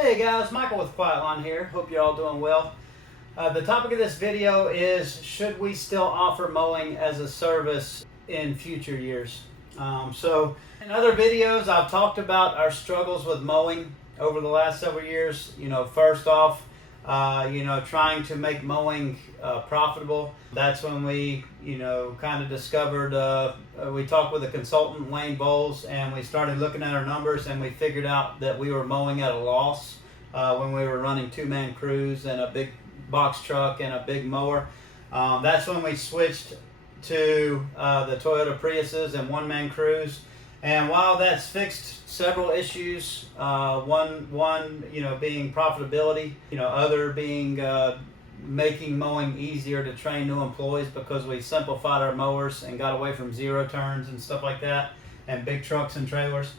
Hey guys, Michael with Quiet Lawn here. Hope you're all doing well. The topic of this video is, should we still offer mowing as a service in future years? So in other videos, I've talked about our struggles with mowing over the last several years. First off, trying to make mowing profitable. That's when we, kind of discovered, we talked with a consultant, Wayne Bowles, and we started looking at our numbers, and we figured out that we were mowing at a loss when we were running two-man crews and a big box truck and a big mower. That's when we switched to the Toyota Priuses and one-man crews. And while that's fixed several issues, one being profitability, other being making mowing easier to train new employees, because we simplified our mowers and got away from zero turns and stuff like that, and big trucks and trailers.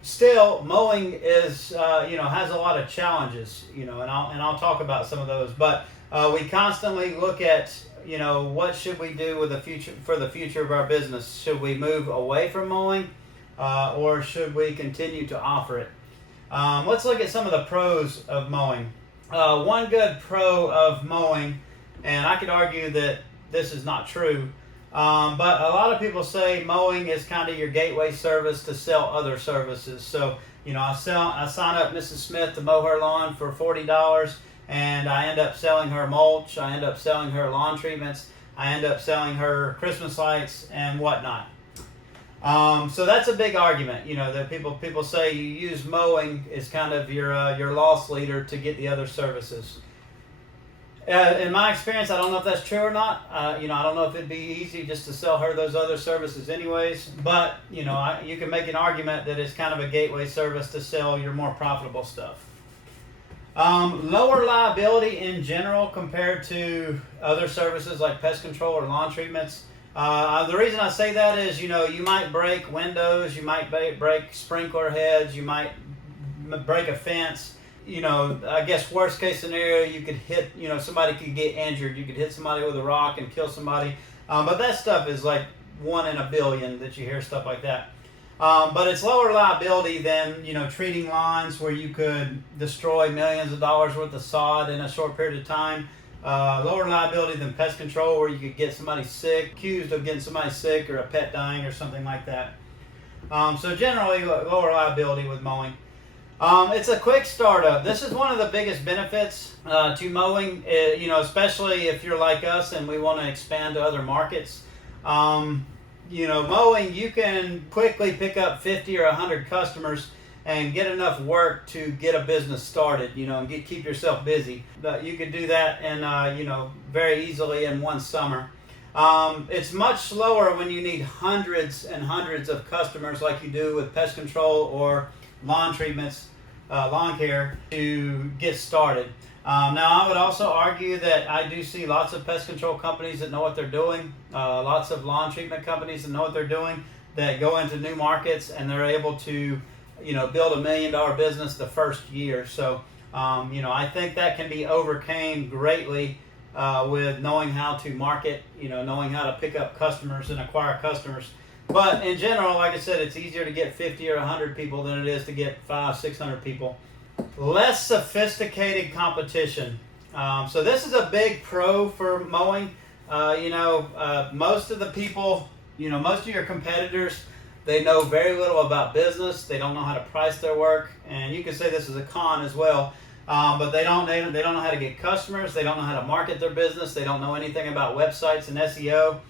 Still, mowing is has a lot of challenges, and I'll talk about some of those. But we constantly look at what should we do with for the future of our business. Should we move away from mowing? Or should we continue to offer it? Let's look at some of the pros of mowing. One good pro of mowing, and I could argue that this is not true, but a lot of people say mowing is kind of your gateway service to sell other services. So, I sign up Mrs. Smith to mow her lawn for $40, and I end up selling her mulch, I end up selling her lawn treatments, I end up selling her Christmas lights and whatnot. So that's a big argument, that people say you use mowing as kind of your loss leader to get the other services. In my experience, I don't know if that's true or not. I don't know if it'd be easy just to sell her those other services anyways, but you can make an argument that it's kind of a gateway service to sell your more profitable stuff. Lower liability in general compared to other services like pest control or lawn treatments. The reason I say that is, you might break windows, you might break sprinkler heads, you might break a fence. I guess worst case scenario, you could hit, somebody could get injured. You could hit somebody with a rock and kill somebody. But that stuff is like 1 in a billion that you hear stuff like that. But it's lower liability than, treating lawns where you could destroy millions of dollars worth of sod in a short period of time. Lower liability than pest control, where you could get somebody sick, accused of getting somebody sick or a pet dying or something like that. So generally lower liability with mowing. It's a quick startup. This is one of the biggest benefits to mowing, especially if you're like us and we want to expand to other markets. Mowing, you can quickly pick up 50 or 100 customers and get enough work to get a business started, and keep yourself busy. But you could do that in, very easily in one summer. It's much slower when you need hundreds and hundreds of customers like you do with pest control or lawn treatments, lawn care, to get started. Now, I would also argue that I do see lots of pest control companies that know what they're doing, lots of lawn treatment companies that know what they're doing, that go into new markets and they're able to build $1 million business the first year. So, I think that can be overcame greatly with knowing how to market, knowing how to pick up customers and acquire customers. But in general, like I said, it's easier to get 50 or 100 people than it is to get 500-600 people. Less sophisticated competition. So this is a big pro for mowing. Most of the people, most of your competitors, they know very little about business. They don't know how to price their work, and you can say this is a con as well. But they don't know how to get customers. They don't know how to market their business. They don't know anything about websites and SEO.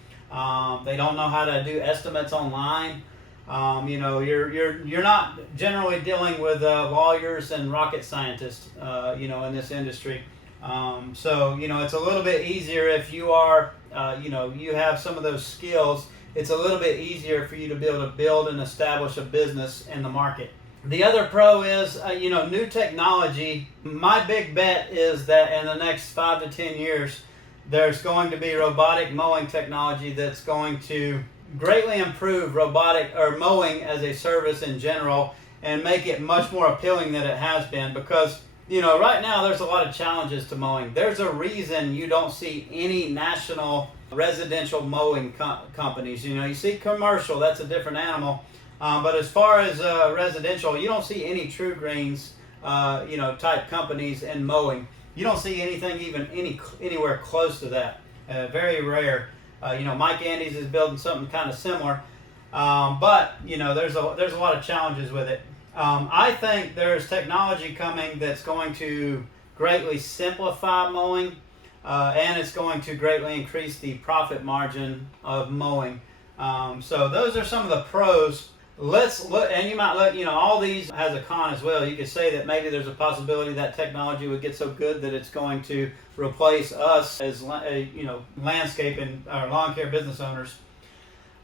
They don't know how to do estimates online. You're not generally dealing with lawyers and rocket scientists, in this industry. So it's a little bit easier if you are, you have some of those skills. It's a little bit easier for you to be able to build and establish a business in the market. The other pro is, new technology. My big bet is that in the next 5 to 10 years, there's going to be robotic mowing technology that's going to greatly improve robotic or mowing as a service in general and make it much more appealing than it has been, because right now there's a lot of challenges to mowing. There's a reason you don't see any national residential mowing companies. You see commercial, that's a different animal. But as far as residential, you don't see any True Greens type companies in mowing. You don't see anything anywhere close to that. Very rare. Mike Andes is building something kind of similar, but there's a lot of challenges with it. I think there's technology coming that's going to greatly simplify mowing, and it's going to greatly increase the profit margin of mowing. So those are some of the pros. Let's look, and you might look, all these has a con as well. You could say that maybe there's a possibility that technology would get so good that it's going to replace us as landscaping or lawn care business owners.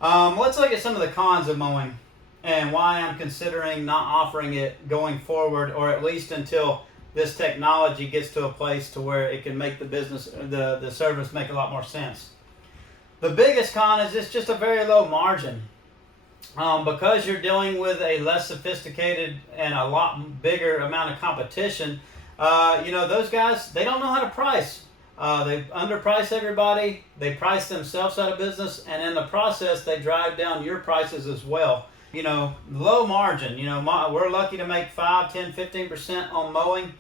Let's look at some of the cons of mowing and why I'm considering not offering it going forward, or at least until this technology gets to a place to where it can make the service make a lot more sense. The biggest con is it's just a very low margin. Because you're dealing with a less sophisticated and a lot bigger amount of competition, those guys, they don't know how to price. They underprice everybody, they price themselves out of business, and in the process, they drive down your prices as well. Low margin, we're lucky to make 5, 10, 15% on mowing,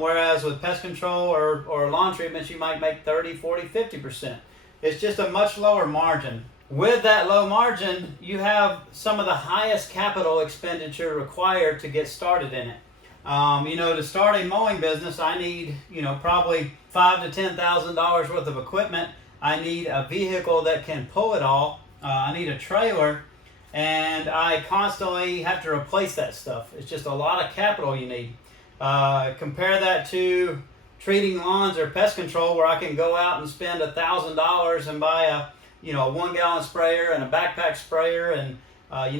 whereas with pest control or lawn treatments, you might make 30, 40, 50%. It's just a much lower margin. With that low margin, you have some of the highest capital expenditure required to get started in it. To start a mowing business, I need, probably $5,000 to $10,000 worth of equipment. I need a vehicle that can pull it all. I need a trailer, and I constantly have to replace that stuff. It's just a lot of capital you need. Compare that to treating lawns or pest control, where I can go out and spend $1,000 and buy a 1-gallon sprayer and a backpack sprayer and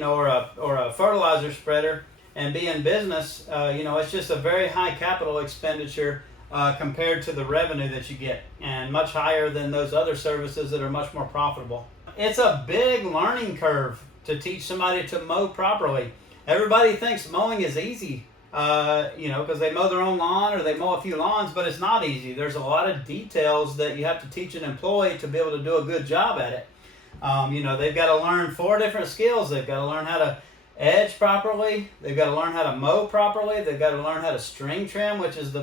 or a fertilizer spreader and be in business. It's just a very high capital expenditure compared to the revenue that you get, and much higher than those other services that are much more profitable. It's a big learning curve to teach somebody to mow properly. Everybody thinks mowing is easy, because they mow their own lawn or they mow a few lawns, but it's not easy. There's a lot of details that you have to teach an employee to be able to do a good job at it. They've got to learn 4 different skills. They've got to learn how to edge properly. They've got to learn how to mow properly. They've got to learn how to string trim, which is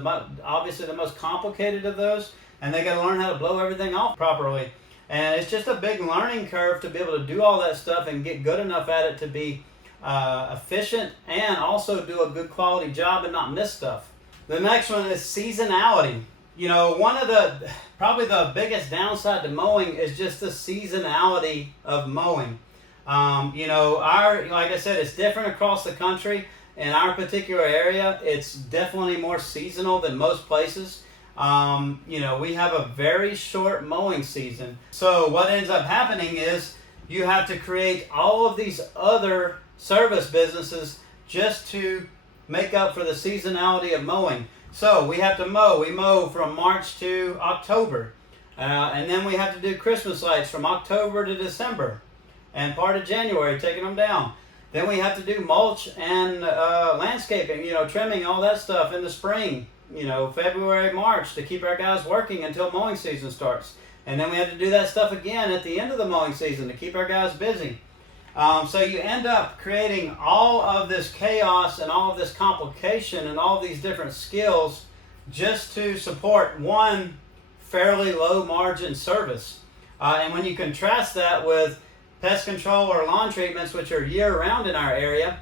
obviously the most complicated of those. And they got to learn how to blow everything off properly. And it's just a big learning curve to be able to do all that stuff and get good enough at it to be efficient and also do a good quality job and not miss stuff. The next one is seasonality. One of probably the biggest downside to mowing is just the seasonality of mowing. Like I said, it's different across the country. In our particular area, it's definitely more seasonal than most places. We have a very short mowing season. So what ends up happening is you have to create all of these other service businesses just to make up for the seasonality of mowing. So we have to mow. We mow from March to October. And then we have to do Christmas lights from October to December. And part of January, taking them down. Then we have to do mulch and landscaping, trimming, all that stuff in the spring. February, March, to keep our guys working until mowing season starts. And then we have to do that stuff again at the end of the mowing season to keep our guys busy. So you end up creating all of this chaos and all of this complication and all these different skills just to support one fairly low margin service. And when you contrast that with pest control or lawn treatments, which are year round in our area,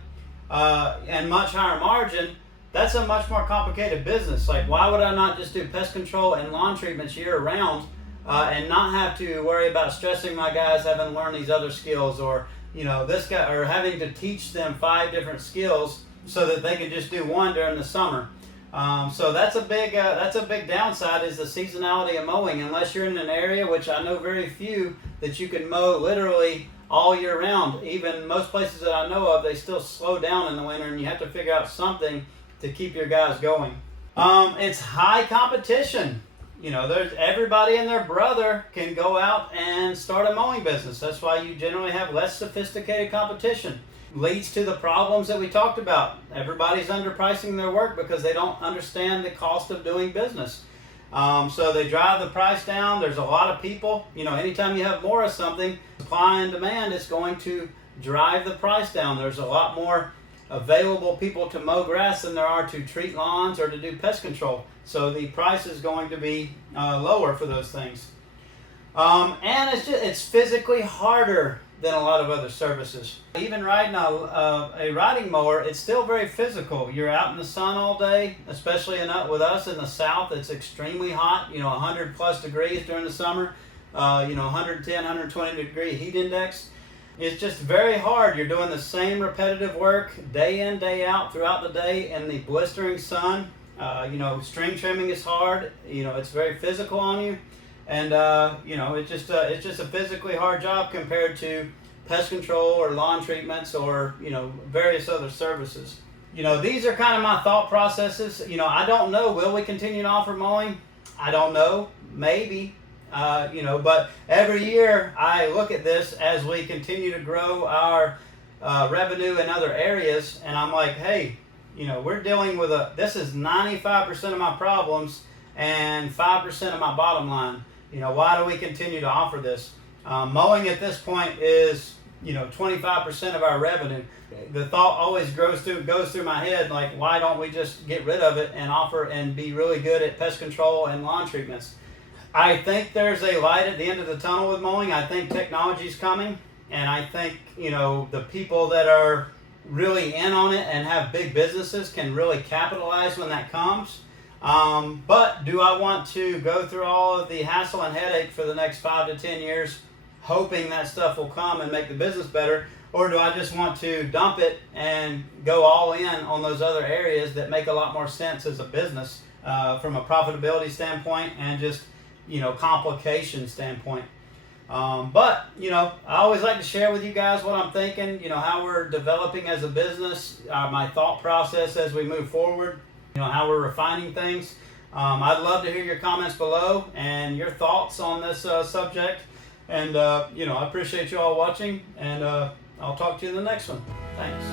and much higher margin, that's a much more complicated business. Like, why would I not just do pest control and lawn treatments year round and not have to worry about stressing my guys having to learn these other skills, or this guy, or having to teach them 5 different skills so that they can just do one during the summer. So that's a big downside, is the seasonality of mowing. Unless you're in an area, which I know very few, that you can mow literally all year round. Even most places that I know of, they still slow down in the winter, and you have to figure out something to keep your guys going. It's high competition. There's everybody and their brother can go out and start a mowing business. That's why you generally have less sophisticated competition. Leads to the problems that we talked about. Everybody's underpricing their work because they don't understand the cost of doing business. So they drive the price down. There's a lot of people. Anytime you have more of something, supply and demand is going to drive the price down. There's a lot more available people to mow grass than there are to treat lawns or to do pest control. So the price is going to be lower for those things. And it's physically harder than a lot of other services. Even riding a riding mower, it's still very physical. You're out in the sun all day, especially with us in the south. It's extremely hot, 100 plus degrees during the summer, 110, 120 degree heat index. It's just very hard. You're doing the same repetitive work day in, day out throughout the day in the blistering sun. String trimming is hard. It's very physical on you. And, it's just a physically hard job compared to pest control or lawn treatments or, various other services. These are kind of my thought processes. I don't know. Will we continue to offer mowing? I don't know. Maybe. But every year I look at this as we continue to grow our revenue in other areas. And I'm like, hey, we're dealing with this is 95% of my problems and 5% of my bottom line. Why do we continue to offer this? Mowing at this point is, 25% of our revenue. The thought always goes through my head, like, why don't we just get rid of it and offer and be really good at pest control and lawn treatments? I think there's a light at the end of the tunnel with mowing. I think technology's coming, and I think, the people that are really in on it and have big businesses can really capitalize when that comes. But do I want to go through all of the hassle and headache for the next 5 to 10 years, hoping that stuff will come and make the business better? Or do I just want to dump it and go all in on those other areas that make a lot more sense as a business from a profitability standpoint and just, complication standpoint? But I always like to share with you guys what I'm thinking, how we're developing as a business, my thought process as we move forward. How we're refining things. I'd love to hear your comments below and your thoughts on this subject. And, I appreciate you all watching, and I'll talk to you in the next one. Thanks.